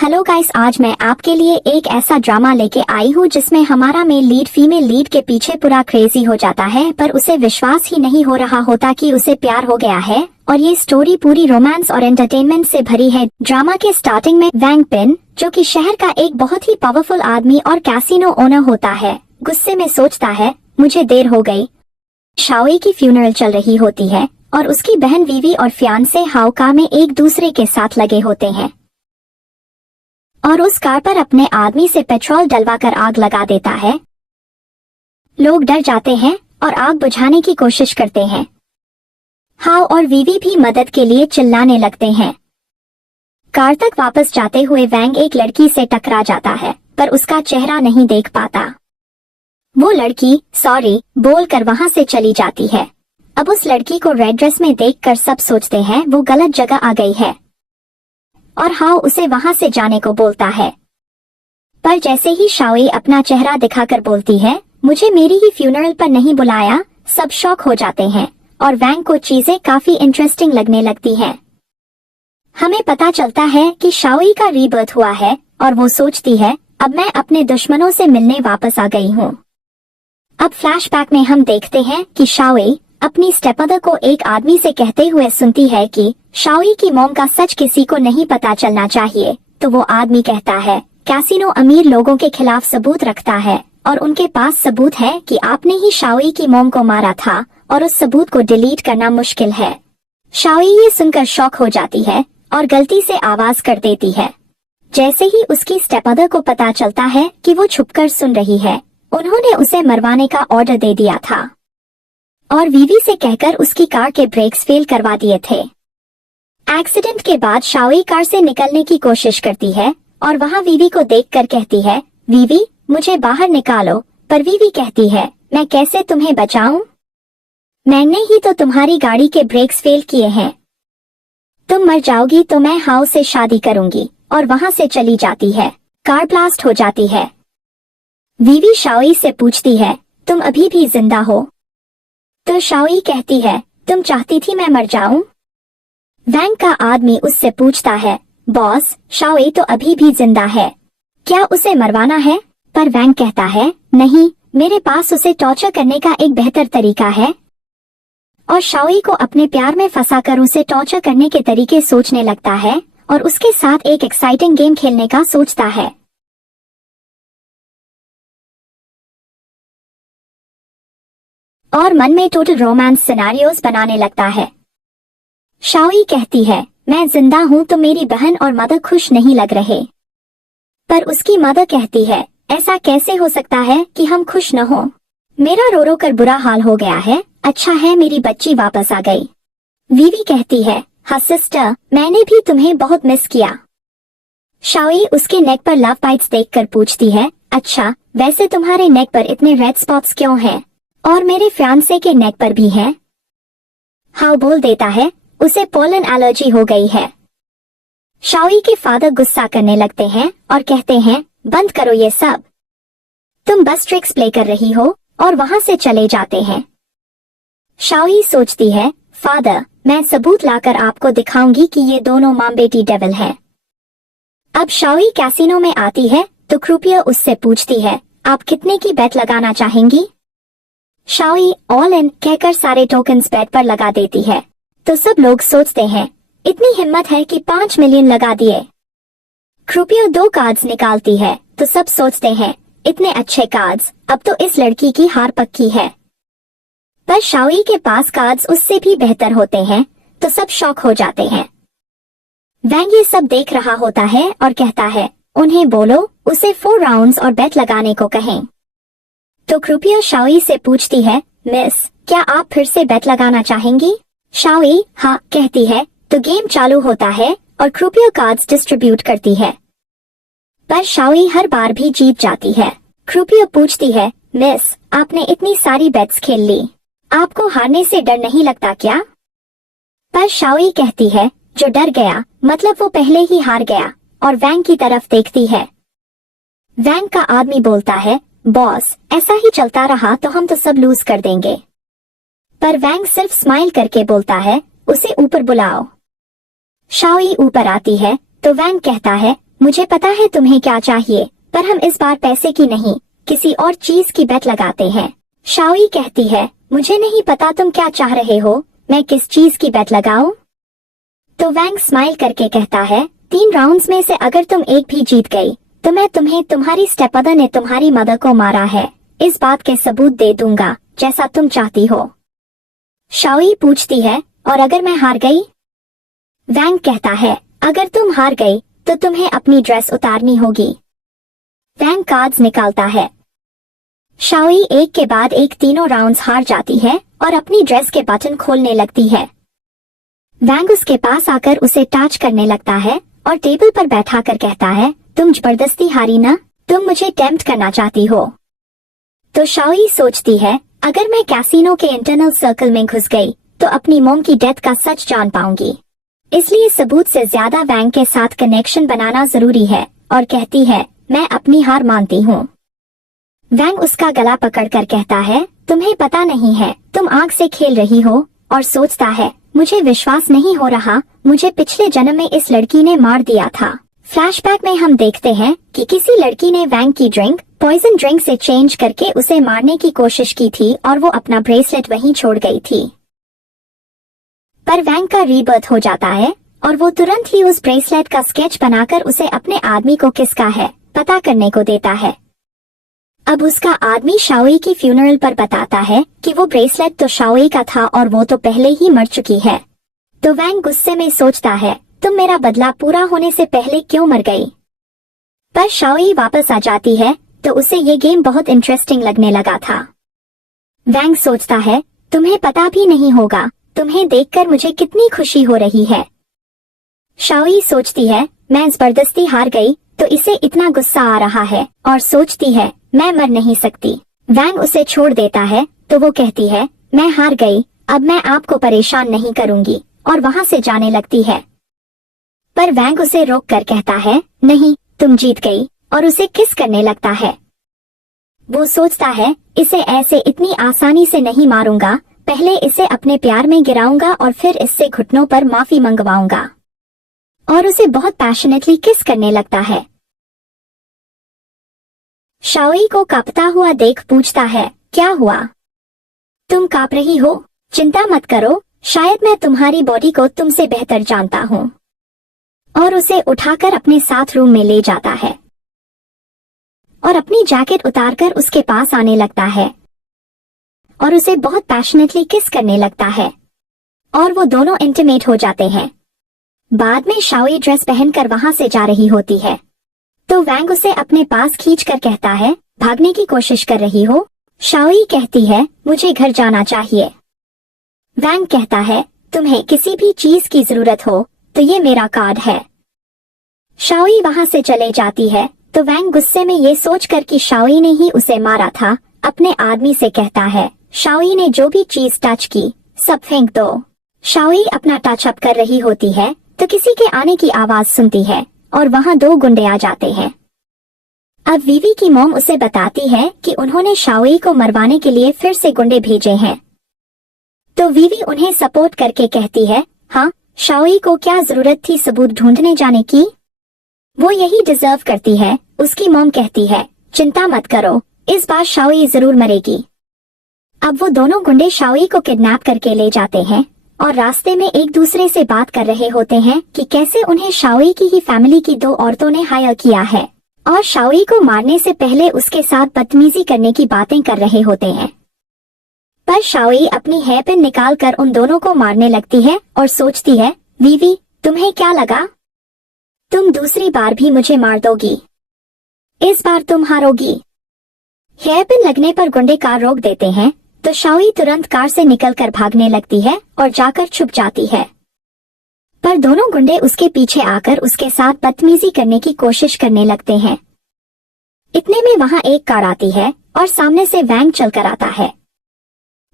Hello guys, आज मैं आपके लिए एक ऐसा ड्रामा लेके आई हूँ जिसमें हमारा मेल लीड फीमेल लीड के पीछे पूरा क्रेजी हो जाता है, पर उसे विश्वास ही नहीं हो रहा होता कि उसे प्यार हो गया है। और ये स्टोरी पूरी रोमांस और एंटरटेनमेंट से भरी है। ड्रामा के स्टार्टिंग में वैंग पिन, जो कि शहर का एक बहुत ही पावरफुल आदमी और कैसीनो ओनर होता है, गुस्से में सोचता है मुझे देर हो गई। शाओई की फ्यूनरल चल रही होती है और उसकी बहन वीवी और फियांसे हाओ कार में एक दूसरे के साथ लगे होते हैं और उस कार पर अपने आदमी से पेट्रोल डलवाकर आग लगा देता है। लोग डर जाते हैं और आग बुझाने की कोशिश करते हैं। हाओ और वीवी भी मदद के लिए चिल्लाने लगते हैं। कार तक वापस जाते हुए वैंग एक लड़की से टकरा जाता है, पर उसका चेहरा नहीं देख पाता। वो लड़की सॉरी बोलकर वहां से चली जाती है। अब उस लड़की को रेड ड्रेस में देखकर सब सोचते हैं वो गलत जगह आ गई है और हाओ उसे वहां से जाने को बोलता है। पर जैसे ही शाओई अपना चेहरा दिखाकर बोलती है मुझे मेरी ही फ्यूनरल पर नहीं बुलाया, सब शॉक हो जाते हैं और वैंग को चीजें काफी इंटरेस्टिंग लगने लगती हैं। हमें पता चलता है कि शाओई का रीबर्थ हुआ है और वो सोचती है अब मैं अपने दुश्मनों से मिलने वापस आ गई हूँ। अब फ्लैशबैक में हम देखते हैं कि शाओई अपनी स्टेपमदर को एक आदमी से कहते हुए सुनती है कि शाओई की मॉम का सच किसी को नहीं पता चलना चाहिए। तो वो आदमी कहता है कैसीनो अमीर लोगों के खिलाफ सबूत रखता है और उनके पास सबूत है कि आपने ही शाओई की मॉम को मारा था और उस सबूत को डिलीट करना मुश्किल है। शाओई ये सुनकर शॉक हो जाती है और गलती से आवाज कर देती है। जैसे ही उसकी स्टेपमदर को पता चलता है कि वो छुपकर सुन रही है, उन्होंने उसे मरवाने का ऑर्डर दे दिया था और वीवी से कहकर उसकी कार के ब्रेक्स फेल करवा दिए थे। एक्सीडेंट के बाद शाओई कार से निकलने की कोशिश करती है और वहां वीवी को देखकर कहती है वीवी मुझे बाहर निकालो, पर वीवी कहती है मैं कैसे तुम्हें बचाऊं? मैंने ही तो तुम्हारी गाड़ी के ब्रेक्स फेल किए हैं। तुम मर जाओगी तो मैं हाओ से शादी करूंगी, और वहां से चली जाती है। कार ब्लास्ट हो जाती है। वीवी शाओई से पूछती है तुम अभी भी जिंदा हो? तो शाओई कहती है तुम चाहती थी मैं मर जाऊं? वैंग का आदमी उससे पूछता है बॉस शाओई तो अभी भी जिंदा है, क्या उसे मरवाना है? पर वैंग कहता है नहीं, मेरे पास उसे टॉर्चर करने का एक बेहतर तरीका है। और शाओई को अपने प्यार में फंसाकर उसे टॉर्चर करने के तरीके सोचने लगता है और उसके साथ एक एक्साइटिंग गेम खेलने का सोचता है। और मन में टोटल रोमांस सिनेरियोस बनाने लगता है। शाओई कहती है मैं जिंदा हूँ तो मेरी बहन और मदर खुश नहीं लग रहे। पर उसकी मदर कहती है ऐसा कैसे हो सकता है कि हम खुश न हो? मेरा रो रो कर बुरा हाल हो गया है, अच्छा है मेरी बच्ची वापस आ गई। वीवी कहती है हाँ सिस्टर, मैंने भी तुम्हें बहुत मिस किया। शाओई उसके नेक पर लव बाइट्स देखकर पूछती है अच्छा वैसे तुम्हारे नेक पर इतने रेड स्पॉट्स क्यों हैं? और मेरे फियांसे के नेक पर भी है। हाओ बोल देता है उसे पोलन एलर्जी हो गई है। शाओई के फादर गुस्सा करने लगते हैं और कहते हैं बंद करो ये सब, तुम बस ट्रिक्स प्ले कर रही हो, और वहां से चले जाते हैं। शाओई सोचती है फादर मैं सबूत लाकर आपको दिखाऊंगी कि ये दोनों मां बेटी डेविल है। अब शाओई कैसीनो में आती है तो क्रूपियर उससे पूछती है आप कितने की बेट लगाना चाहेंगी? शाओई ऑल इन कहकर सारे टोकन्स बेट पर लगा देती है। तो सब लोग सोचते हैं इतनी हिम्मत है कि 5 मिलियन लगा दिए। क्रूपियर 2 कार्ड्स निकालती है तो सब सोचते हैं इतने अच्छे कार्ड्स, अब तो इस लड़की की हार पक्की है। पर शाओई के पास कार्ड्स उससे भी बेहतर होते हैं तो सब शॉक हो जाते हैं। वैंग ये सब देख रहा होता है और कहता है उन्हें बोलो उसे 4 राउंड्स और बेट लगाने को कहें। तो क्रूपियर शाओई से पूछती है मिस क्या आप फिर से बेट लगाना चाहेंगी? शाओई हाँ कहती है तो गेम चालू होता है और क्रूपियर कार्ड्स डिस्ट्रीब्यूट करती है। पर शाओई हर बार भी जीत जाती है। क्रूपियर पूछती है मिस आपने इतनी सारी बेट्स खेल ली, आपको हारने से डर नहीं लगता क्या? पर शाओई कहती है जो डर गया मतलब वो पहले ही हार गया, और वैंग की तरफ देखती है। वैंग का आदमी बोलता है बॉस ऐसा ही चलता रहा तो हम तो सब लूज कर देंगे। पर वैंग सिर्फ स्माइल करके बोलता है उसे ऊपर बुलाओ। शाओई ऊपर आती है तो वैंग कहता है मुझे पता है तुम्हें क्या चाहिए, पर हम इस बार पैसे की नहीं, किसी और चीज की बेट लगाते हैं। शाओई कहती है, मुझे नहीं पता तुम क्या चाह रहे हो, मैं किस चीज की बेट लगाऊं? तो वैंग स्माइल करके कहता है, 3 राउंड्स में से अगर तुम एक भी जीत गई तो मैं तुम्हें तुम्हारी स्टेपमदर ने तुम्हारी मदर को मारा है इस बात के सबूत दे दूंगा, जैसा तुम चाहती हो। शाओई पूछती है, और अगर मैं हार गई? वैंग कहता है, अगर तुम हार गई तो तुम्हें अपनी ड्रेस उतारनी होगी। वैंग कार्ड्स निकालता है। शाओई एक के बाद एक तीनों राउंड्स हार जाती है और अपनी ड्रेस के बटन खोलने लगती है। वैंग उसके पास आकर उसे टच करने लगता है और टेबल पर बैठा कर कहता है, तुम जबरदस्ती हारी ना, तुम मुझे टेम्प्ट करना चाहती हो। तो शाओई सोचती है, अगर मैं कैसीनो के इंटरनल सर्कल में घुस गई तो अपनी मोम की डेथ का सच जान पाऊंगी, इसलिए सबूत से ज्यादा वैंग के साथ कनेक्शन बनाना जरूरी है, और कहती है, मैं अपनी हार मानती हूँ। वैंग उसका गला पकड़कर कहता है, तुम्हें पता नहीं है, तुम आग से खेल रही हो, और सोचता है, मुझे विश्वास नहीं हो रहा, मुझे पिछले जन्म में इस लड़की ने मार दिया था। फ्लैशबैक में हम देखते हैं कि किसी लड़की ने वैंग की ड्रिंक पॉइजन ड्रिंक से चेंज करके उसे मारने की कोशिश की थी और वो अपना ब्रेसलेट वहीं छोड़ गई थी। पर वैंग का रीबर्थ हो जाता है और वो तुरंत ही उस ब्रेसलेट का स्केच बनाकर उसे अपने आदमी को किसका है पता करने को देता है। अब उसका आदमी शाओई की फ्यूनरल पर बताता है कि वो ब्रेसलेट तो शाओई का था और वो तो पहले ही मर चुकी है। तो वैंग गुस्से में सोचता है, तुम मेरा बदला पूरा होने से पहले क्यों मर गई? पर शाओई वापस आ जाती है तो उसे ये गेम बहुत इंटरेस्टिंग लगने लगा था। वैंग सोचता है, तुम्हें पता भी नहीं होगा, तुम्हें देखकर मुझे कितनी खुशी हो रही है। शाओई सोचती है, मैं जबरदस्ती हार गई तो इसे इतना गुस्सा आ रहा है, और सोचती है, मैं मर नहीं सकती। वैंग उसे छोड़ देता है तो वो कहती है, मैं हार गई, अब मैं आपको परेशान नहीं करूंगी, और वहां से जाने लगती है। पर वैंग उसे रोक कर कहता है, नहीं, तुम जीत गई, और उसे किस करने लगता है। वो सोचता है, इसे ऐसे इतनी आसानी से नहीं मारूंगा, पहले इसे अपने प्यार में गिराऊंगा और फिर इससे घुटनों पर माफी मंगवाऊंगा, और उसे बहुत पैशनेटली किस करने लगता है। शाओई को कांपता हुआ देख पूछता है, क्या हुआ? तुम कांप रही हो? चिंता मत करो, शायद मैं तुम्हारी बॉडी को तुमसे बेहतर जानता हूँ। और उसे उठाकर अपने साथ रूम में ले जाता है और अपनी जैकेट उतारकर उसके पास आने लगता है और उसे बहुत पैशनेटली किस करने लगता है, और वो दोनों इंटीमेट हो जाते हैं। बाद में शाओई ड्रेस पहनकर वहां से जा रही होती है तो वैंग उसे अपने पास खींचकर कहता है, भागने की कोशिश कर रही हो? शाओई कहती है, मुझे घर जाना चाहिए। वैंग कहता है, तुम्हें किसी भी चीज की जरूरत हो तो ये मेरा कार्ड है। शाओई वहां से चले जाती है तो वैंग गुस्से में ये सोचकर कि शाओई ने ही उसे मारा था, अपने आदमी से कहता है, शाओई ने जो भी चीज टच की सब फेंक दो। शाओई अपना टच अप कर रही होती है तो किसी के आने की आवाज सुनती है और वहां 2 गुंडे आ जाते हैं। अब वीवी की मॉम उसे बताती है कि उन्होंने शाओई को मरवाने के लिए फिर से गुंडे भेजे हैं। तो वीवी उन्हें सपोर्ट करके कहती है, हाँ, शाओई को क्या जरूरत थी सबूत ढूंढने जाने की, वो यही डिजर्व करती है। उसकी मॉम कहती है, चिंता मत करो, इस बार शाओई जरूर मरेगी। अब वो दोनों गुंडे शाओई को किडनैप करके ले जाते हैं और रास्ते में एक दूसरे से बात कर रहे होते हैं कि कैसे उन्हें शाओई की ही फैमिली की 2 औरतों ने हायर किया है और शाओई को मारने से पहले उसके साथ बदतमीजी करने की बातें कर रहे होते हैं। पर शाओई अपनी हेयर पिन निकाल कर उन दोनों को मारने लगती है और सोचती है, वीवी, तुम्हें क्या लगा, तुम दूसरी बार भी मुझे मार दोगी, इस बार तुम हारोगी। हेयर पिन लगने पर गुंडे कार रोक देते हैं तो शाओई तुरंत कार से निकलकर भागने लगती है और जाकर छुप जाती है। पर दोनों गुंडे उसके पीछे आकर उसके साथ बदतमीजी करने की कोशिश करने लगते हैं। इतने में वहां एक कार आती है और सामने से वैंग चलकर आता है।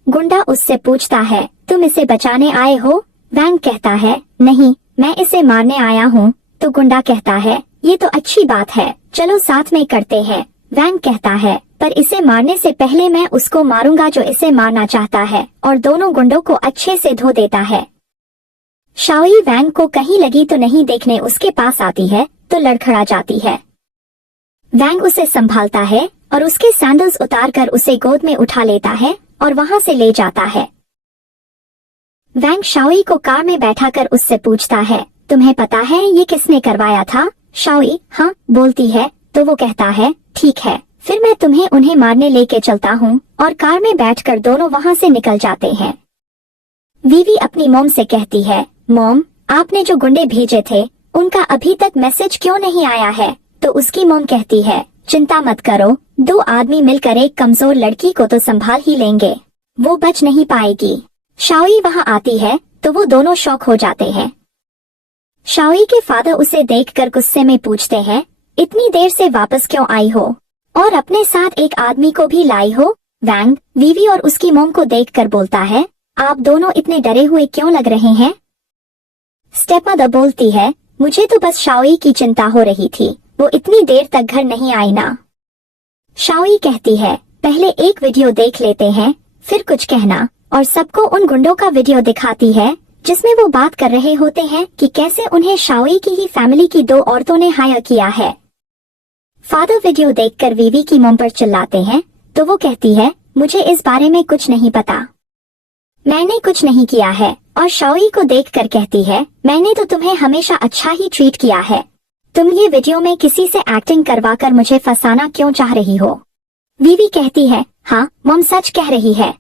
गुंडा उससे पूछता है, तुम इसे बचाने आए हो? वैंग कहता है, नहीं, मैं इसे मारने आया हूँ। तो गुंडा कहता है, ये तो अच्छी बात है, चलो साथ में करते हैं। वैंग कहता है, पर इसे मारने से पहले मैं उसको मारूंगा जो इसे मारना चाहता है, और दोनों गुंडों को अच्छे से धो देता है। शाओई वैंग को कहीं लगी तो नहीं देखने उसके पास आती है तो लड़खड़ा जाती है। वैंग उसे संभालता है और उसके सैंडल्स उतारकर उसे गोद में उठा लेता है और वहां से ले जाता है। वैंग शाओई को कार में बैठाकर उससे पूछता है, तुम्हें पता है ये किसने करवाया था? शाओई हाँ बोलती है तो वो कहता है, ठीक है फिर मैं तुम्हें उन्हें मारने लेके चलता हूँ, और कार में बैठकर दोनों वहां से निकल जाते हैं। वीवी अपनी मॉम से कहती है, मॉम आपने जो गुंडे भेजे थे उनका अभी तक मैसेज क्यों नहीं आया है? तो उसकी मॉम कहती है, चिंता मत करो, 2 आदमी मिलकर एक कमजोर लड़की को तो संभाल ही लेंगे, वो बच नहीं पाएगी। शाओई वहां आती है तो वो दोनों शॉक हो जाते हैं। शाओई के फादर उसे देखकर गुस्से में पूछते हैं, इतनी देर से वापस क्यों आई हो और अपने साथ एक आदमी को भी लाई हो? वैंग वीवी और उसकी मॉम को देखकर बोलता है, आप दोनों इतने डरे हुए क्यों लग रहे हैं? स्टेपमदर बोलती है, मुझे तो बस शाओई की चिंता हो रही थी, वो इतनी देर तक घर नहीं आई ना। शाओई कहती है, पहले एक वीडियो देख लेते हैं फिर कुछ कहना, और सबको उन गुंडों का वीडियो दिखाती है जिसमें वो बात कर रहे होते हैं कि कैसे उन्हें शाओई की ही फैमिली की 2 औरतों ने हायर किया है। फादर वीडियो देखकर वीवी की मॉम पर चिल्लाते हैं तो वो कहती है, मुझे इस बारे में कुछ नहीं पता, मैंने कुछ नहीं किया है। और शाओई को देखकर कहती है, मैंने तो तुम्हें हमेशा अच्छा ही ट्रीट किया है, तुम ये वीडियो में किसी से एक्टिंग करवाकर मुझे फंसाना क्यों चाह रही हो? वीवी कहती है, हाँ मॉम सच कह रही है,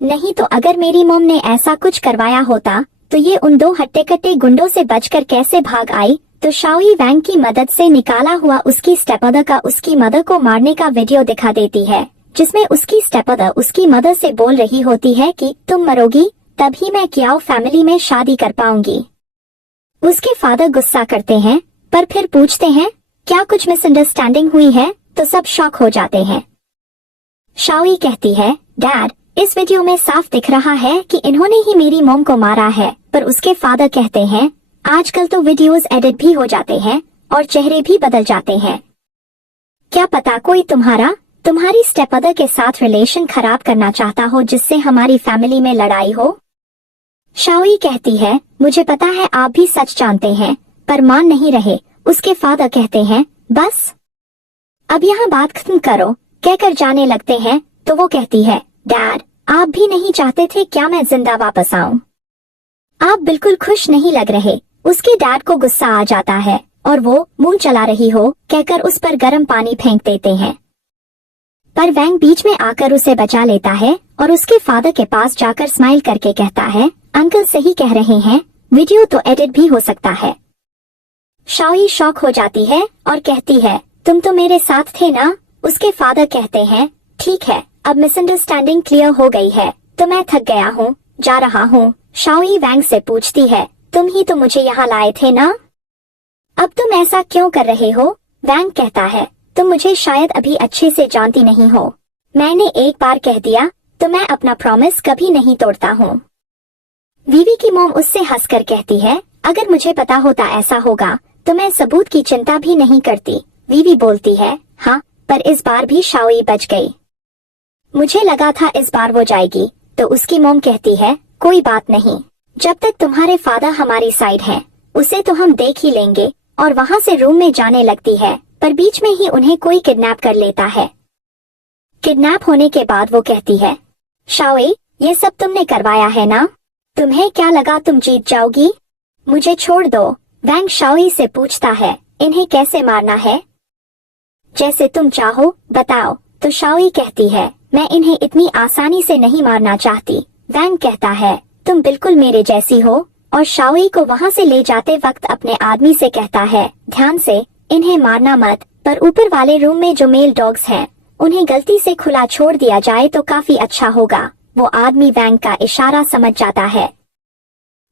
नहीं तो अगर मेरी मॉम ने ऐसा कुछ करवाया होता तो ये उन 2 हट्टे-कट्टे गुंडों से बचकर कैसे भाग आई? तो शाओई वैंग की मदद से निकाला हुआ उसकी स्टेपमदर का उसकी मदर को मारने का वीडियो दिखा देती है, जिसमें उसकी स्टेपमदर उसकी मदर से बोल रही होती है कि तुम मरोगी तभी मैं क्याओ फैमिली में शादी कर पाऊंगी। उसके फादर गुस्सा करते हैं पर फिर पूछते हैं, क्या कुछ मिसअंडरस्टैंडिंग हुई है? तो सब शॉक हो जाते हैं। शाओई कहती है, डैड इस वीडियो में साफ दिख रहा है कि इन्होंने ही मेरी मॉम को मारा है। पर उसके फादर कहते हैं, आजकल तो वीडियोस एडिट भी हो जाते हैं और चेहरे भी बदल जाते हैं, क्या पता कोई तुम्हारी स्टेपमदर के साथ रिलेशन खराब करना चाहता हो जिससे हमारी फैमिली में लड़ाई हो। शाओई कहती है, मुझे पता है आप भी सच जानते हैं पर मान नहीं रहे। उसके फादर कहते हैं, बस अब यहाँ बात खत्म करो, कहकर जाने लगते हैं। तो वो कहती है, डैड आप भी नहीं चाहते थे क्या मैं जिंदा वापस आऊं? आप बिल्कुल खुश नहीं लग रहे। उसके डैड को गुस्सा आ जाता है और वो मुंह चला रही हो कहकर उस पर गर्म पानी फेंक देते हैं, पर वैंग बीच में आकर उसे बचा लेता है और उसके फादर के पास जाकर स्माइल करके कहता है, अंकल सही कह रहे हैं, वीडियो तो एडिट भी हो सकता है। शाओई शॉक हो जाती है और कहती है, तुम तो मेरे साथ थे ना? उसके फादर कहते हैं, ठीक है अब मिसअंडरस्टैंडिंग क्लियर हो गई है तो मैं थक गया हूँ, जा रहा हूँ। शाओई वैंग से पूछती है, तुम ही तो मुझे यहाँ लाए थे ना, अब तुम ऐसा क्यों कर रहे हो? वैंग कहता है, तुम मुझे शायद अभी अच्छे से जानती नहीं हो, मैंने एक बार कह दिया तो मैं अपना प्रॉमिस कभी नहीं तोड़ता हूँ। वीवी की मॉम उससे हंसकर कहती है, अगर मुझे पता होता ऐसा होगा तो मैं सबूत की चिंता भी नहीं करती। वीवी बोलती है, हाँ पर इस बार भी शाओई बच गई, मुझे लगा था इस बार वो जाएगी। तो उसकी मॉम कहती है, कोई बात नहीं, जब तक तुम्हारे फादर हमारी साइड हैं, उसे तो हम देख ही लेंगे। और वहाँ से रूम में जाने लगती है पर बीच में ही उन्हें कोई किडनैप कर लेता है। किडनैप होने के बाद वो कहती है, शाओई ये सब तुमने करवाया है ना, तुम्हें क्या लगा तुम जीत जाओगी? मुझे छोड़ दो। वैंग शाओई से पूछता है, इन्हें कैसे मारना है? जैसे तुम चाहो बताओ। तो शाओई कहती है, मैं इन्हें इतनी आसानी से नहीं मारना चाहती। वैंग कहता है, तुम बिल्कुल मेरे जैसी हो। और शाओई को वहाँ से ले जाते वक्त अपने आदमी से कहता है, ध्यान से इन्हें मारना मत, पर ऊपर वाले रूम में जो मेल डॉग्स हैं उन्हें गलती से खुला छोड़ दिया जाए तो काफी अच्छा होगा। वो आदमी वैंग का इशारा समझ जाता है।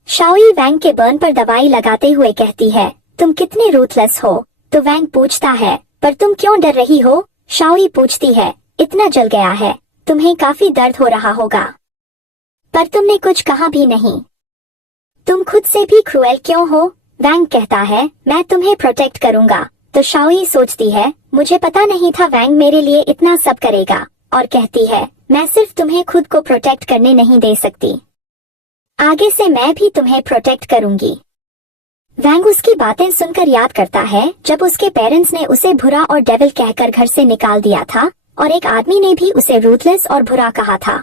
शाओई वैंग के बर्न पर दवाई लगाते हुए कहती है, तुम कितने रूथलेस हो। तो वैंग पूछता है, पर तुम क्यों डर रही हो? शाओई पूछती है, इतना जल गया है, तुम्हें काफी दर्द हो रहा होगा, पर तुमने कुछ कहा भी नहीं, तुम खुद से भी क्रूएल क्यों हो? वैंग कहता है, मैं तुम्हें प्रोटेक्ट करूंगा। तो शाओई सोचती है, मुझे पता नहीं था वैंग मेरे लिए इतना सब करेगा, और कहती है, मैं सिर्फ तुम्हें खुद को प्रोटेक्ट करने नहीं दे सकती, आगे से मैं भी तुम्हें प्रोटेक्ट करूंगी। वैंग उसकी बातें सुनकर याद करता है जब उसके पेरेंट्स ने उसे बुरा और डेविल कहकर घर से निकाल दिया था और एक आदमी ने भी उसे रूथलेस और बुरा कहा था।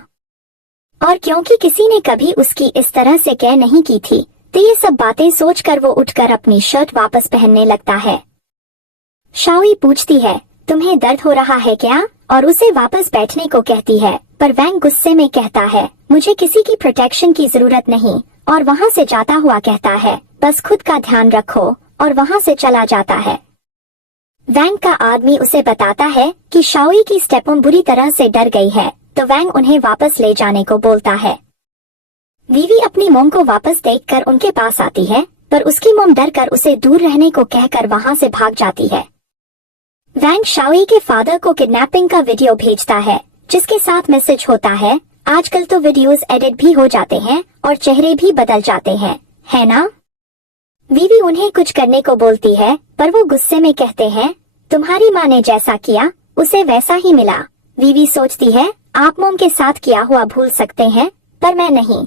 और क्योंकि किसी ने कभी उसकी इस तरह से कह नहीं की थी, तो ये सब बातें सोचकर वो उठकर अपनी शर्ट वापस पहनने लगता है। शाओई पूछती है, तुम्हें दर्द हो रहा है क्या, और उसे वापस बैठने को कहती है, पर वैंग गुस्से में कहता है, मुझे किसी की प्रोटेक्शन की जरूरत नहीं, और वहाँ से जाता हुआ कहता है, बस खुद का ध्यान रखो, और वहाँ से चला जाता है। वैंग का आदमी उसे बताता है कि शाओई की स्टेपम बुरी तरह से डर गई है, तो वैंग उन्हें वापस ले जाने को बोलता है। वीवी अपनी मोम को वापस देखकर उनके पास आती है, पर उसकी मोम डर कर उसे दूर रहने को कहकर वहाँ से भाग जाती है। वैंग शाओई के फादर को किडनैपिंग का वीडियो भेजता है, जिसके साथ मैसेज होता है, आजकल तो वीडियोस एडिट भी हो जाते हैं और चेहरे भी बदल जाते हैं, है ना? वीवी उन्हें कुछ करने को बोलती है, पर वो गुस्से में कहते हैं, तुम्हारी माँ ने जैसा किया उसे वैसा ही मिला। वीवी सोचती है, आप मोम के साथ किया हुआ भूल सकते हैं, पर मैं नहीं।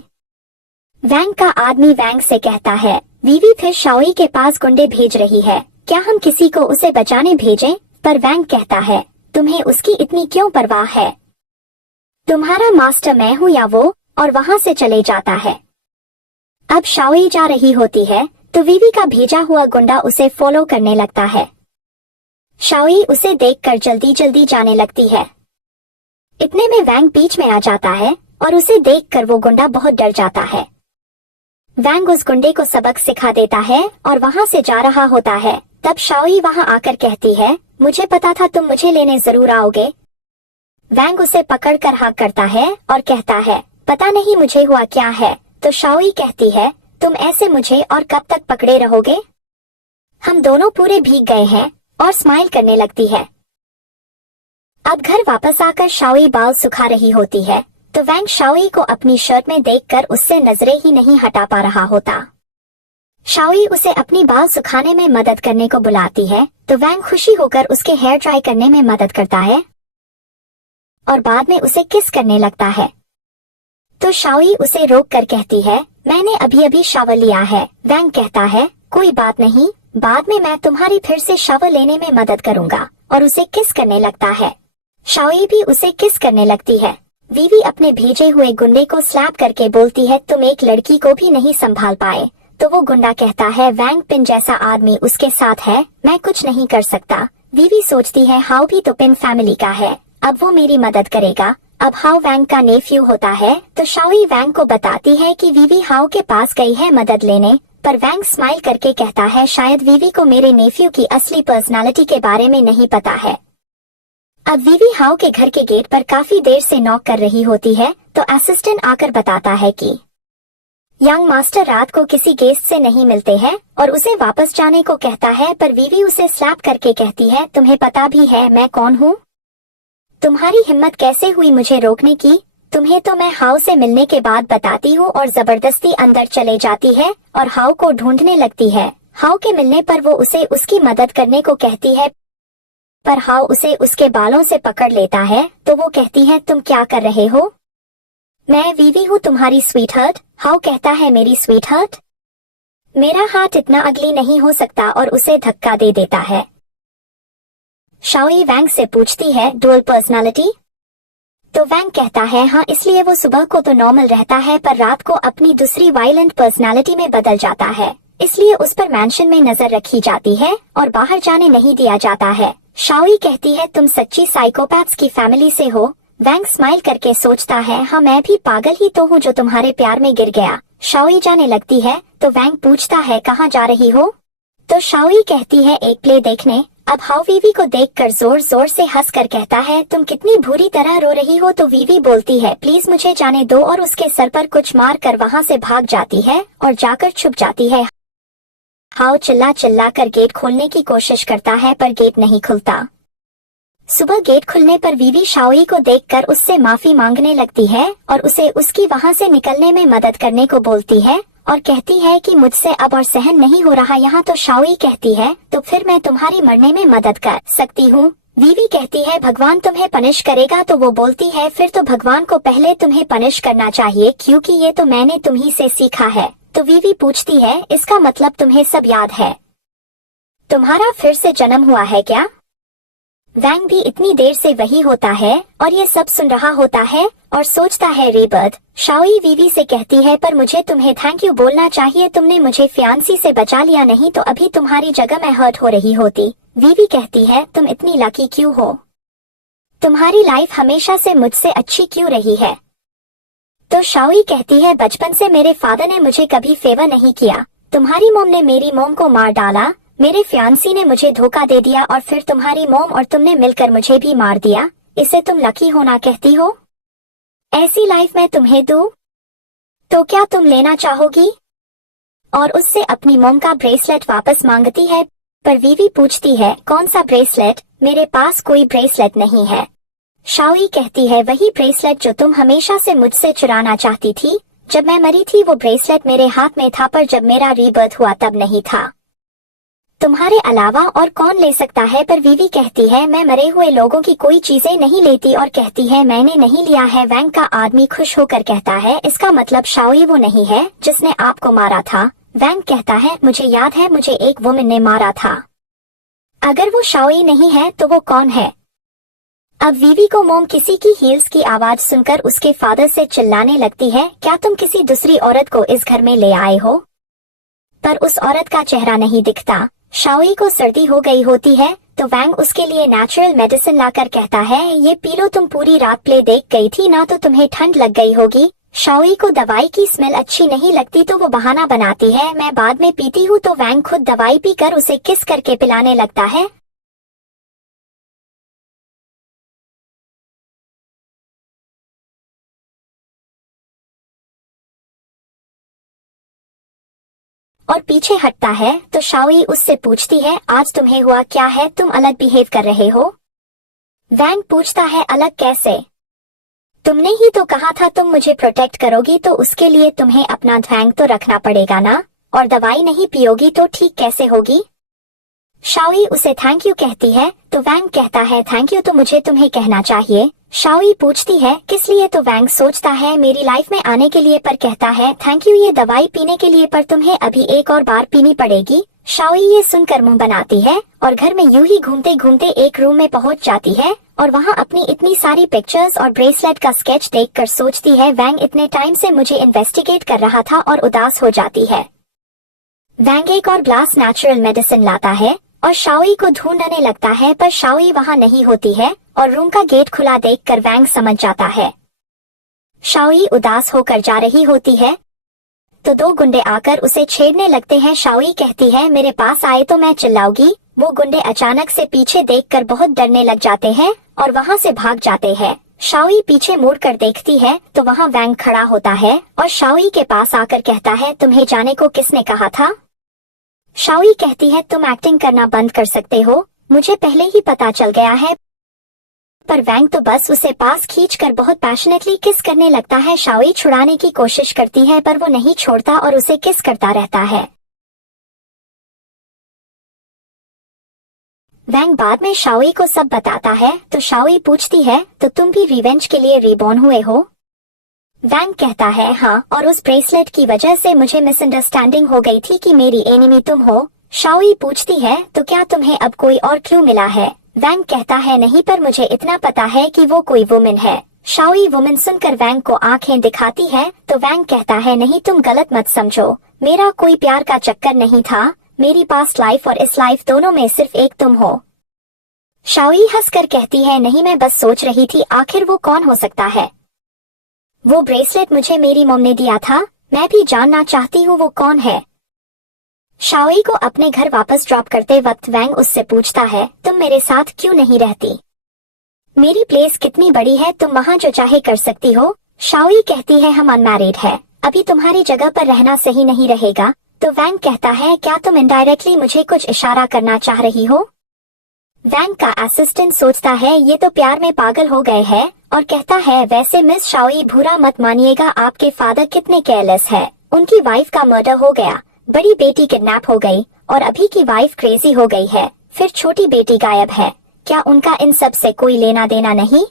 वैंग का आदमी वैंग से कहता है, वीवी फिर शाओई के पास गुंडे भेज रही है, क्या हम किसी को उसे बचाने भेजें? पर वैंग कहता है, तुम्हें उसकी इतनी क्यों परवाह है? तुम्हारा मास्टर मैं हूँ या वो, और वहाँ से चले जाता है। अब शाओई जा रही होती है, तो वीवी का भेजा हुआ गुंडा उसे फॉलो करने लगता है। शाओई उसे देखकर जल्दी जल्दी जाने लगती है। इतने में वैंग बीच में आ जाता है, और उसे देखकर वो गुंडा बहुत डर जाता है। वैंग उस गुंडे को सबक सिखा देता है और वहाँ से जा रहा होता है। तब शाओई वहाँ आकर कहती है, मुझे पता था तुम मुझे लेने जरूर आओगे। वैंग उसे पकड़कर हाँ करता है और कहता है, पता नहीं मुझे हुआ क्या है। तो शाओई कहती है, तुम ऐसे मुझे और कब तक पकड़े रहोगे? हम दोनों पूरे भीग गए हैं, और स्माइल करने लगती है। अब घर वापस आकर शाओई बाल सुखा रही होती है, तो वैंग शाओई को अपनी शर्ट में देखकर उससे नजरें ही नहीं हटा पा रहा होता। शाओई उसे अपनी बाल सुखाने में मदद करने को बुलाती है, तो वैंग खुशी होकर उसके हेयर ड्राई करने में मदद करता है और बाद में उसे किस करने लगता है। तो शाओई उसे रोक कर कहती है, मैंने अभी अभी शावर लिया है। वैंग कहता है, कोई बात नहीं, बाद में मैं तुम्हारी फिर से शावर लेने में मदद करूंगा, और उसे किस करने लगता है। शाओई भी उसे किस करने लगती है। वीवी अपने भेजे हुए गुंडे को स्लैप करके बोलती है, तुम एक लड़की को भी नहीं संभाल पाए। तो वो गुंडा कहता है, वैंग पिन जैसा आदमी उसके साथ है, मैं कुछ नहीं कर सकता। वीवी सोचती है, हाउ भी तो पिन फैमिली का है, अब वो मेरी मदद करेगा। अब हाउ वैंग का नेफ्यू होता है, तो शाओई वैंग को बताती है कि वीवी हाउ के पास गई है मदद लेने, पर वैंग स्माइल करके कहता है, शायद वीवी को मेरे नेफ्यू की असली पर्सनालिटी के बारे में नहीं पता है। अब वीवी हाउ के घर के गेट पर काफी देर से नॉक कर रही होती है, तो असिस्टेंट आकर बताता है कि यंग मास्टर रात को किसी गेस्ट से नहीं मिलते हैं और उसे वापस जाने को कहता है, पर वीवी उसे स्लैप करके कहती है, तुम्हें पता भी है मैं कौन हूँ? तुम्हारी हिम्मत कैसे हुई मुझे रोकने की? तुम्हें तो मैं हाउ से मिलने के बाद बताती हूँ, और जबरदस्ती अंदर चले जाती है और हाउ को ढूंढने लगती है। हाउ के मिलने पर वो उसे उसकी मदद करने को कहती है, पर हाउ उसे उसके बालों से पकड़ लेता है। तो वो कहती है, तुम क्या कर रहे हो? मैं वीवी हूँ तुम्हारी स्वीटहार्ट। हाउ कहता है, मेरी स्वीटहार्ट? मेरा हार्ट इतना अगली नहीं हो सकता, और उसे धक्का दे देता है। शाओई वैंग से पूछती है, डुअल पर्सनालिटी? तो वैंग कहता है, हाँ, इसलिए वो सुबह को तो नॉर्मल रहता है, पर रात को अपनी दूसरी वायलेंट पर्सनालिटी में बदल जाता है, इसलिए उस पर मैंशन में नजर रखी जाती है और बाहर जाने नहीं दिया जाता है। शाओई कहती है, तुम सच्ची साइकोपैथ्स की फैमिली से हो। वैंग स्माइल करके सोचता है, हाँ, मैं भी पागल ही तो हूँ जो तुम्हारे प्यार में गिर गया। शाओई जाने लगती है, तो वैंग पूछता है, कहाँ जा रही हो? तो शाओई कहती है, एक प्ले देखने। अब हाउ वीवी को देखकर जोर जोर से हंसकर कहता है, तुम कितनी बुरी तरह रो रही हो। तो वीवी बोलती है, प्लीज मुझे जाने दो, और उसके सर पर कुछ मार कर वहाँ से भाग जाती है और जाकर छुप जाती है। हाउ चिल्ला चिल्ला कर गेट खोलने की कोशिश करता है, पर गेट नहीं खुलता। सुबह गेट खुलने पर वीवी शाओई को देखकर उससे माफी मांगने लगती है और उसे उसकी वहाँ से निकलने में मदद करने को बोलती है और कहती है कि मुझसे अब और सहन नहीं हो रहा यहाँ। तो शाओई कहती है, तो फिर मैं तुम्हारी मरने में मदद कर सकती हूँ। वीवी कहती है भगवान तुम्हें पनिश करेगा, तो वो बोलती है फिर तो भगवान को पहले तुम्हें पनिश करना चाहिए क्योंकि ये तो मैंने तुम्ही से सीखा है। तो वीवी पूछती है इसका मतलब तुम्हें सब याद है, तुम्हारा फिर से जन्म हुआ है क्या? वैंग भी इतनी देर से वही होता है और ये सब सुन रहा होता है और सोचता है रीबर्थ। शाओई वीवी से कहती है पर मुझे तुम्हें थैंक यू बोलना चाहिए, तुमने मुझे फियांसी से बचा लिया, नहीं तो अभी तुम्हारी जगह मैं हर्ट हो रही होती। वीवी कहती है तुम इतनी लकी क्यों हो, तुम्हारी लाइफ हमेशा से मुझसे अच्छी क्यों रही है? तो शाओई कहती है बचपन से मेरे फादर ने मुझे कभी फेवर नहीं किया, तुम्हारी मोम ने मेरी मोम को मार डाला, मेरे फियांसी ने मुझे धोखा दे दिया और फिर तुम्हारी मोम और तुमने मिलकर मुझे भी मार दिया, इसे तुम लकी होना कहती हो? ऐसी लाइफ मैं तुम्हें दूं तो क्या तुम लेना चाहोगी? और उससे अपनी मोम का ब्रेसलेट वापस मांगती है। पर वीवी पूछती है कौन सा ब्रेसलेट, मेरे पास कोई ब्रेसलेट नहीं है। शाओई कहती है वही ब्रेसलेट जो तुम हमेशा से मुझसे चुराना चाहती थी, जब मैं मरी थी वो ब्रेसलेट मेरे हाथ में था पर जब मेरा रीबर्थ हुआ तब नहीं था, तुम्हारे अलावा और कौन ले सकता है? पर वीवी कहती है मैं मरे हुए लोगों की कोई चीजें नहीं लेती और कहती है मैंने नहीं लिया है। वैंग का आदमी खुश होकर कहता है इसका मतलब शाओई वो नहीं है जिसने आपको मारा था। वैंग कहता है मुझे याद है मुझे एक वुमन ने मारा था, अगर वो शाओई नहीं है तो वो कौन है? अब वीवी को मोम किसी की हील्स की आवाज सुनकर उसके फादर से चिल्लाने लगती है क्या तुम किसी दूसरी औरत को इस घर में ले आए हो? पर उस औरत का चेहरा नहीं दिखता। शाओई को सर्दी हो गई होती है तो वैंग उसके लिए नेचुरल मेडिसिन लाकर कहता है ये पी लो, तुम पूरी रात प्ले देख गई थी ना तो तुम्हें ठंड लग गई होगी। शाओई को दवाई की स्मेल अच्छी नहीं लगती तो वो बहाना बनाती है मैं बाद में पीती हूँ, तो वैंग खुद दवाई पीकर उसे किस करके पिलाने लगता है। और पीछे हटता है तो शाओई उससे पूछती है आज तुम्हें हुआ क्या है, तुम अलग बिहेव कर रहे हो? वैंग पूछता है अलग कैसे, तुमने ही तो कहा था तुम मुझे प्रोटेक्ट करोगी, तो उसके लिए तुम्हें अपना ध्यान तो रखना पड़ेगा ना, और दवाई नहीं पियोगी तो ठीक कैसे होगी? शाओई उसे थैंक यू कहती है तो वैंग कहता है थैंक यू तो मुझे तुम्हें कहना चाहिए। शाओई पूछती है किस लिए, तो वैंग सोचता है मेरी लाइफ में आने के लिए, पर कहता है थैंक यू ये दवाई पीने के लिए, पर तुम्हें अभी एक और बार पीनी पड़ेगी। शाओई ये सुनकर मुंह बनाती है और घर में यूं ही घूमते घूमते एक रूम में पहुंच जाती है और वहां अपनी इतनी सारी पिक्चर्स और ब्रेसलेट का स्केच देखकर सोचती है वैंग इतने टाइम से मुझे इन्वेस्टिगेट कर रहा था, और उदास हो जाती है। वैंग एक और ग्लास नेचुरल मेडिसिन लाता है और शाओई को ढूंढने लगता है, पर शाओई वहां नहीं होती है और रूम का गेट खुला देखकर वैंग समझ जाता है शाओई उदास होकर जा रही होती है। तो दो गुंडे आकर उसे छेड़ने लगते हैं। शाओई कहती है मेरे पास आए तो मैं चिल्लाऊंगी। वो गुंडे अचानक से पीछे देखकर बहुत डरने लग जाते हैं और वहां से भाग जाते हैं। शाओई पीछे मुड़कर देखती है तो वहां वैंग खड़ा होता है और शाओई के पास आकर कहता है तुम्हें जाने को किसने कहा था? शाओई कहती है तुम एक्टिंग करना बंद कर सकते हो, मुझे पहले ही पता चल गया है। पर वैंग तो बस उसे पास खींचकर बहुत पैशनेटली किस करने लगता है। शाओई छुड़ाने की कोशिश करती है पर वो नहीं छोड़ता और उसे किस करता रहता है। वैंग बाद में शाओई को सब बताता है तो शाओई पूछती है तो तुम भी रिवेंज के लिए रीबॉर्न हुए हो? वैंग कहता है हाँ, और उस ब्रेसलेट की वजह से मुझे मिसअंडरस्टैंडिंग हो गई थी कि मेरी एनिमी तुम हो। शाओई पूछती है तो क्या तुम्हें अब कोई और क्लू मिला है? वैंग कहता है नहीं, पर मुझे इतना पता है कि वो कोई वुमन है। शाओई वुमन सुनकर वैंग को आंखें दिखाती है तो वैंग कहता है नहीं तुम गलत मत समझो, मेरा कोई प्यार का चक्कर नहीं था, मेरी पास्ट लाइफ और इस लाइफ दोनों में सिर्फ एक तुम हो। शाओई हंसकर कहती है नहीं, मैं बस सोच रही थी आखिर वो कौन हो सकता है। वो ब्रेसलेट मुझे मेरी मॉम ने दिया था, मैं भी जानना चाहती हूँ वो कौन है। शाओई को अपने घर वापस ड्रॉप करते वक्त वैंग उससे पूछता है तुम मेरे साथ क्यों नहीं रहती? मेरी प्लेस कितनी बड़ी है, तुम वहाँ जो चाहे कर सकती हो। शाओई कहती है हम अनमैरिड है, अभी तुम्हारी जगह पर रहना सही नहीं रहेगा। तो वैंग कहता है क्या तुम इनडायरेक्टली मुझे कुछ इशारा करना चाह रही हो? वैंग का असिस्टेंट सोचता है ये तो प्यार में पागल हो गए हैं और कहता है वैसे मिस शाओई बुरा मत मानिएगा, आपके फादर कितने केयरलेस है, उनकी वाइफ का मर्डर हो गया, बड़ी बेटी किडनैप हो गई और अभी की वाइफ क्रेजी हो गई है, फिर छोटी बेटी गायब है। क्या उनका इन सब से कोई लेना देना नहीं?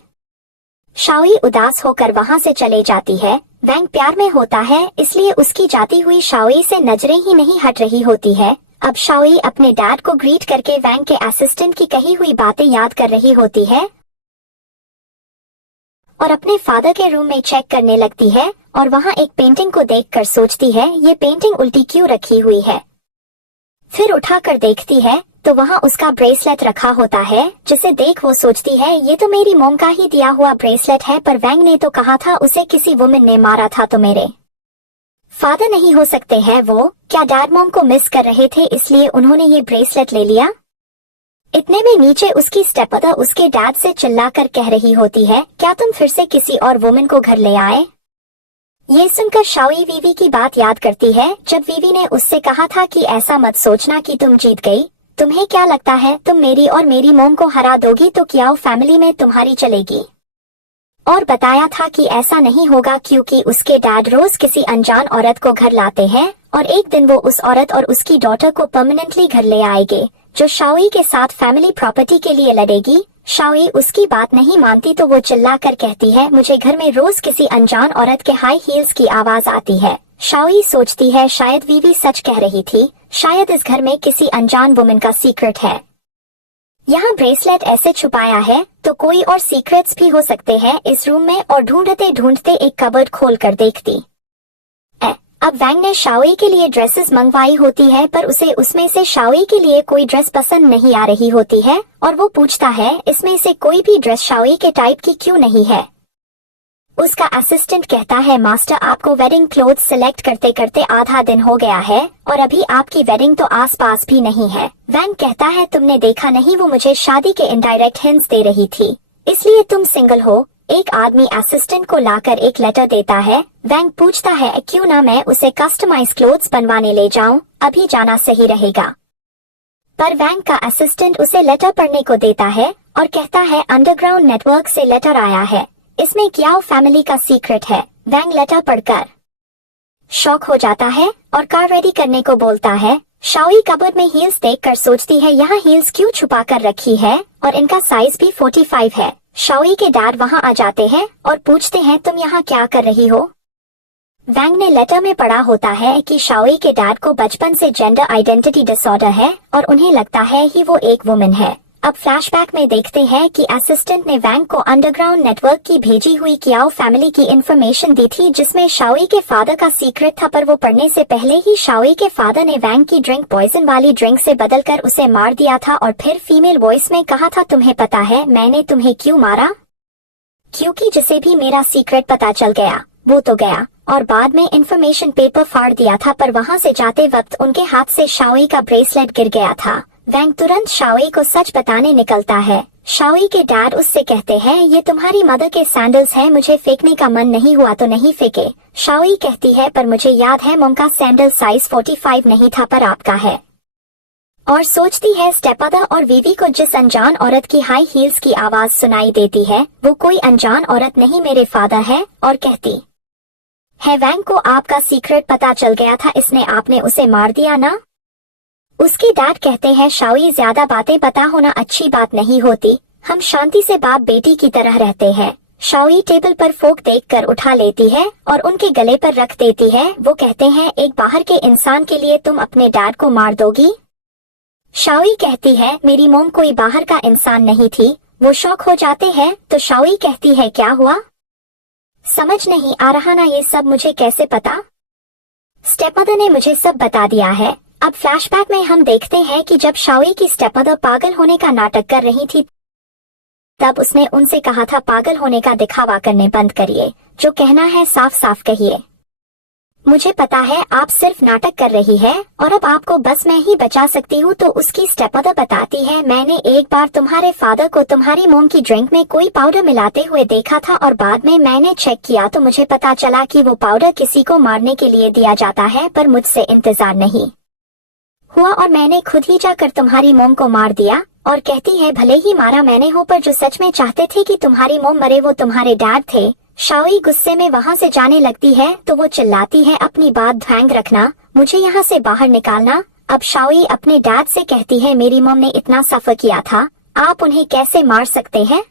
शाओई उदास होकर वहां से चले जाती है। वैंग प्यार में होता है, इसलिए उसकी जाती हुई शाओई से नजरें ही नहीं हट रही होती है। अब शाओई अपने डैड को ग्रीट करके वैंग के असिस्टेंट की कही हुई बातें याद कर रही होती है और अपने फादर के रूम में चेक करने लगती है और वहां एक पेंटिंग को देखकर सोचती है, ये पेंटिंग उल्टी क्यों रखी हुई है। फिर उठाकर देखती है तो वहां उसका ब्रेसलेट रखा होता है, जिसे देख वो सोचती है, ये तो मेरी मॉम का ही दिया हुआ ब्रेसलेट है, पर वैंग ने तो कहा था उसे किसी वुमन ने मारा था, तो मेरे फादर नहीं हो सकते हैं वो। क्या डैड मॉम को मिस कर रहे थे इसलिए उन्होंने ये ब्रेसलेट ले लिया? इतने में नीचे उसकी स्टेपमदर उसके डैड से चिल्लाकर कह रही होती है, क्या तुम फिर से किसी और वुमन को घर ले आए? ये सुनकर शाओई वीवी की बात याद करती है, जब वीवी ने उससे कहा था कि ऐसा मत सोचना कि तुम जीत गई। तुम्हें क्या लगता है तुम मेरी और मेरी मॉम को हरा दोगी तो क्याओ फैमिली में तुम्हारी चलेगी? और बताया था कि ऐसा नहीं होगा, क्योंकि उसके डैड रोज किसी अनजान औरत को घर लाते हैं और एक दिन वो उस औरत और उसकी डॉटर को परमानेंटली घर ले आएंगे, जो शाओई के साथ फैमिली प्रॉपर्टी के लिए लड़ेगी। शाओई उसकी बात नहीं मानती तो वो चिल्लाकर कहती है, मुझे घर में रोज किसी अनजान औरत के हाई हील्स की आवाज आती है। शाओई सोचती है शायद वीवी सच कह रही थी, शायद इस घर में किसी अनजान वुमन का सीक्रेट है। यहाँ ब्रेसलेट ऐसे छुपाया है तो कोई और सीक्रेट्स भी हो सकते हैं इस रूम में, और ढूंढते ढूंढते एक कबर्ड खोल कर देखती अब वैंग ने शाओई के लिए ड्रेसेस मंगवाई होती है, पर उसे उसमें से शाओई के लिए कोई ड्रेस पसंद नहीं आ रही होती है और वो पूछता है, इसमें से कोई भी ड्रेस शाओई के टाइप की क्यों नहीं है? उसका असिस्टेंट कहता है, मास्टर आपको वेडिंग क्लोथ सिलेक्ट करते करते आधा दिन हो गया है और अभी आपकी वेडिंग तो आसपास भी नहीं है। वैंग कहता है, तुमने देखा नहीं वो मुझे शादी के इनडायरेक्ट हिंट्स दे रही थी, इसलिए तुम सिंगल हो। एक आदमी असिस्टेंट को लाकर एक लेटर देता है। वैंग पूछता है, क्यों ना मैं उसे कस्टमाइज क्लोथ्स बनवाने ले जाऊं, अभी जाना सही रहेगा। पर वैंग का असिस्टेंट उसे लेटर पढ़ने को देता है और कहता है, अंडरग्राउंड नेटवर्क से लेटर आया है, इसमें क्याओ फैमिली का सीक्रेट है। वैंग लेटर पढ़कर शॉक हो जाता है और कार रेडी करने को बोलता है। शाओई कबर्ड में हील्स देखकर सोचती है, यहाँ हील्स क्यों छुपा कर रखी है और इनका साइज भी 45 है। शाओई के डैड वहाँ आ जाते हैं और पूछते हैं, तुम यहाँ क्या कर रही हो? वैंग ने लेटर में पढ़ा होता है कि शाओई के डैड को बचपन से जेंडर आइडेंटिटी डिसऑर्डर है और उन्हें लगता है कि वो एक वुमन है। अब फ्लैशबैक में देखते हैं कि असिस्टेंट ने वैंग को अंडरग्राउंड नेटवर्क की भेजी हुई क्याओ फैमिली की इंफॉर्मेशन दी थी, जिसमें शाओई के फादर का सीक्रेट था, पर वो पढ़ने से पहले ही शाओई के फादर ने वैंग की ड्रिंक पॉइजन वाली ड्रिंक से बदलकर उसे मार दिया था और फिर फीमेल वॉइस में कहा था, तुम्हें पता है मैंने तुम्हें क्यों मारा? क्योंकि जिसे भी मेरा सीक्रेट पता चल गया वो तो गया। और बाद में इंफॉर्मेशन पेपर फाड़ दिया था, पर वहाँ से जाते वक्त उनके हाथ से शाओई का ब्रेसलेट गिर गया था। वैंग तुरंत शाओई को सच बताने निकलता है। शाओई के डैड उससे कहते हैं, ये तुम्हारी मदर के सैंडल्स हैं, मुझे फेंकने का मन नहीं हुआ तो नहीं फेंके। शाओई कहती है, पर मुझे याद है मॉम का सैंडल साइज 45 नहीं था, पर आपका है। और सोचती है स्टेपमदर और वीवी को जिस अनजान औरत की हाई हील्स की आवाज सुनाई देती है वो कोई अनजान औरत नहीं, मेरे फादर है। और कहती है, वैंग को आपका सीक्रेट पता चल गया था, इसने आपने उसे मार दिया ना? उसके डैड कहते हैं, शाओई ज्यादा बातें पता होना अच्छी बात नहीं होती, हम शांति से बाप बेटी की तरह रहते हैं। शाओई टेबल पर फोक देखकर उठा लेती है और उनके गले पर रख देती है। वो कहते हैं, एक बाहर के इंसान के लिए तुम अपने डैड को मार दोगी? शाओई कहती है, मेरी मॉम कोई बाहर का इंसान नहीं थी। वो शॉक हो जाते हैं तो शाओई कहती है, क्या हुआ? समझ नहीं आ रहा ना, ये सब मुझे कैसे पता? स्टेपमदर ने मुझे सब बता दिया है। अब फ्लैशबैक में हम देखते हैं कि जब शाओई की स्टेपमदर पागल होने का नाटक कर रही थी तब उसने उनसे कहा था, पागल होने का दिखावा करने बंद करिए, जो कहना है साफ साफ कहिए। मुझे पता है आप सिर्फ नाटक कर रही है और अब आपको बस मैं ही बचा सकती हूँ। तो उसकी स्टेपमदर बताती है, मैंने एक बार तुम्हारे फादर को तुम्हारी मॉम की ड्रिंक में कोई पाउडर मिलाते हुए देखा था और बाद में मैंने चेक किया तो मुझे पता चला कि वो पाउडर किसी को मारने के लिए दिया जाता है, पर मुझसे इंतजार नहीं हुआ और मैंने खुद ही जाकर तुम्हारी मॉम को मार दिया। और कहती है, भले ही मारा मैंने हो, पर जो सच में चाहते थे कि तुम्हारी मॉम मरे वो तुम्हारे डैड थे। शाओई गुस्से में वहाँ से जाने लगती है तो वो चिल्लाती है, अपनी बात ध्यान रखना, मुझे यहाँ से बाहर निकालना। अब शाओई अपने डैड से कहती है, मेरी मॉम ने इतना सफर किया था आप उन्हें कैसे मार सकते हैं?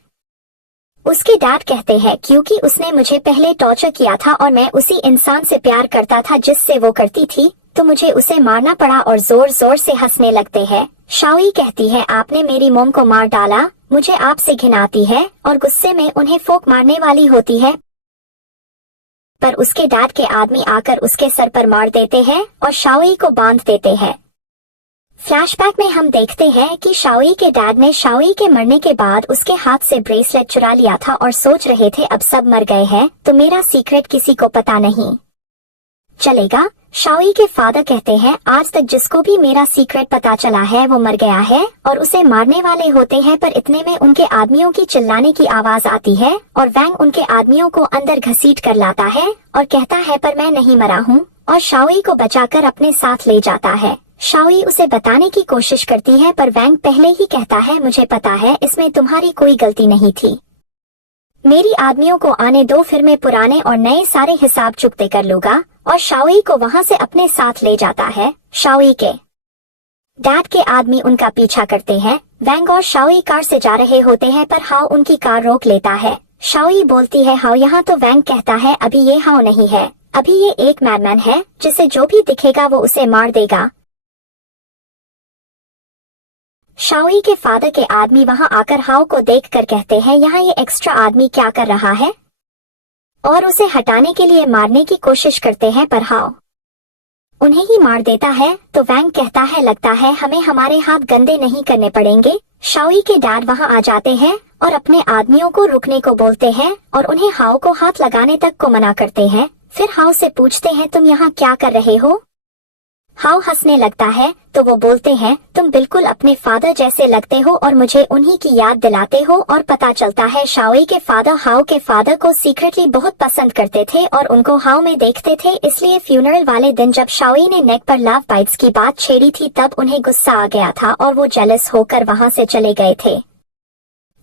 उसके डैड कहते हैं क्योंकि उसने मुझे पहले टॉर्चर किया था और मैं उसी इंसान से प्यार करता था जिससे वो करती थी, तो मुझे उसे मारना पड़ा और जोर जोर से हंसने लगते हैं। शाओई कहती है आपने मेरी मोम को मार डाला, मुझे आपसे घिन आती है और गुस्से में उन्हें फोक मारने वाली होती है, पर उसके डैड के आदमी आकर उसके सर पर मार देते हैं और शाओई को बांध देते हैं। फ्लैशबैक में हम देखते हैं कि शाओई के डैड ने शाओई के मरने के बाद उसके हाथ से ब्रेसलेट चुरा लिया था और सोच रहे थे अब सब मर गए हैं तो मेरा सीक्रेट किसी को पता नहीं चलेगा। शाओई के फादर कहते हैं आज तक जिसको भी मेरा सीक्रेट पता चला है वो मर गया है और उसे मारने वाले होते हैं, पर इतने में उनके आदमियों की चिल्लाने की आवाज आती है और वैंग उनके आदमियों को अंदर घसीट कर लाता है और कहता है पर मैं नहीं मरा हूँ, और शाओई को बचाकर अपने साथ ले जाता है। शाओई उसे बताने की कोशिश करती है पर वैंग पहले ही कहता है मुझे पता है इसमें तुम्हारी कोई गलती नहीं थी, मेरी आदमियों को आने दो फिर मैं पुराने और नए सारे हिसाब चुकते कर लूंगा, और शाओई को वहां से अपने साथ ले जाता है। शाओई के डैड के आदमी उनका पीछा करते हैं। वैंग और शाओई कार से जा रहे होते हैं पर हाओ उनकी कार रोक लेता है। शाओई बोलती है हाओ यहाँ, तो वैंग कहता है अभी ये हाओ नहीं है, अभी ये एक मैडमैन है जिसे जो भी दिखेगा वो उसे मार देगा। शाओई के फादर के आदमी वहां आकर हाओ को देखकर कहते हैं यहाँ ये एक्स्ट्रा आदमी क्या कर रहा है, और उसे हटाने के लिए मारने की कोशिश करते हैं पर हाओ उन्हें ही मार देता है। तो वैंग कहता है लगता है हमें हमारे हाथ गंदे नहीं करने पड़ेंगे। शाओई के डैड वहां आ जाते हैं और अपने आदमियों को रुकने को बोलते हैं और उन्हें हाओ को हाथ लगाने तक को मना करते हैं। फिर हाओ से पूछते हैं तुम यहाँ क्या कर रहे हो? हाओ हंसने लगता है तो वो बोलते हैं तुम बिल्कुल अपने फादर जैसे लगते हो और मुझे उन्हीं की याद दिलाते हो, और पता चलता है शाओई के फादर हाओ के फादर को सीक्रेटली बहुत पसंद करते थे और उनको हाओ में देखते थे, इसलिए फ्यूनरल वाले दिन जब शाओई ने नेक पर लव बाइट्स की बात छेड़ी थी तब उन्हें गुस्सा आ गया था और वो जेलस होकर वहां से चले गए थे।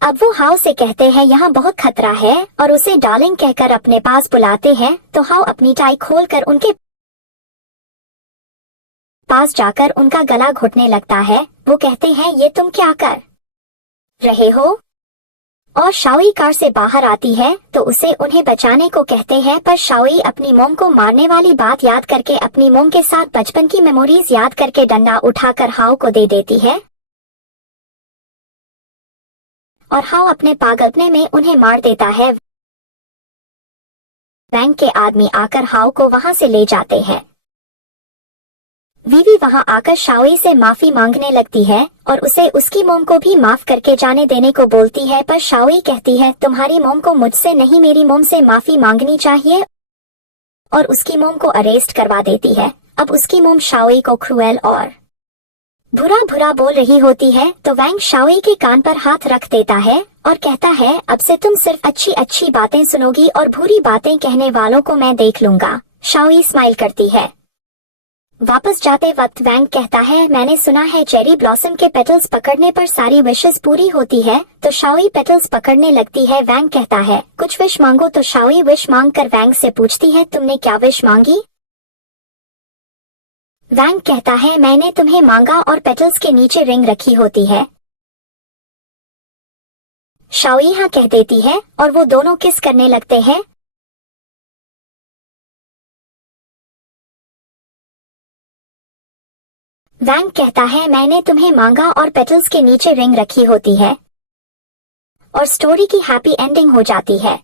अब वो हाओ से कहते हैं यहाँ बहुत खतरा है और उसे डार्लिंग कहकर अपने पास बुलाते हैं। तो हाओ अपनी टाई खोलकर उनके पास जाकर उनका गला घुटने लगता है। वो कहते हैं ये तुम क्या कर रहे हो? और शाओई कार से बाहर आती है तो उसे उन्हें बचाने को कहते हैं, पर शाओई अपनी मोम को मारने वाली बात याद करके अपनी मोम के साथ बचपन की मेमोरीज याद करके डंडा उठाकर हाओ को दे देती है और हाओ अपने पागलपने में उन्हें मार देता है। वैंग के आदमी आकर हाओ को वहां से ले जाते हैं। वीवी वहां आकर शाओई से माफी मांगने लगती है और उसे उसकी मोम को भी माफ करके जाने देने को बोलती है, पर शाओई कहती है तुम्हारी मोम को मुझसे नहीं मेरी मोम से माफी मांगनी चाहिए, और उसकी मोम को अरेस्ट करवा देती है। अब उसकी मोम शाओई को क्रूएल और बुरा बुरा बोल रही होती है तो वैंग शाओई के कान पर हाथ रख देता है और कहता है अब से तुम सिर्फ अच्छी अच्छी बातें सुनोगी और बुरी बातें कहने वालों को मैं देख लूंगा। शाओई स्माइल करती है। वापस जाते वक्त वैंग कहता है मैंने सुना है चेरी ब्लॉसम के पेटल्स पकड़ने पर सारी विशेस पूरी होती है, तो शाओई पेटल्स पकड़ने लगती है। वैंग कहता है कुछ विश मांगो, तो शाओई विश मांग कर वैंग से पूछती है तुमने क्या विश मांगी? वैंग कहता है मैंने तुम्हें मांगा और पेटल्स के नीचे रिंग रखी होती है। शाओई हाँ कह देती है और वो दोनों किस करने लगते हैं। वैंग कहता है मैंने तुम्हें मांगा और पेटल्स के नीचे रिंग रखी होती है, और स्टोरी की हैप्पी एंडिंग हो जाती है।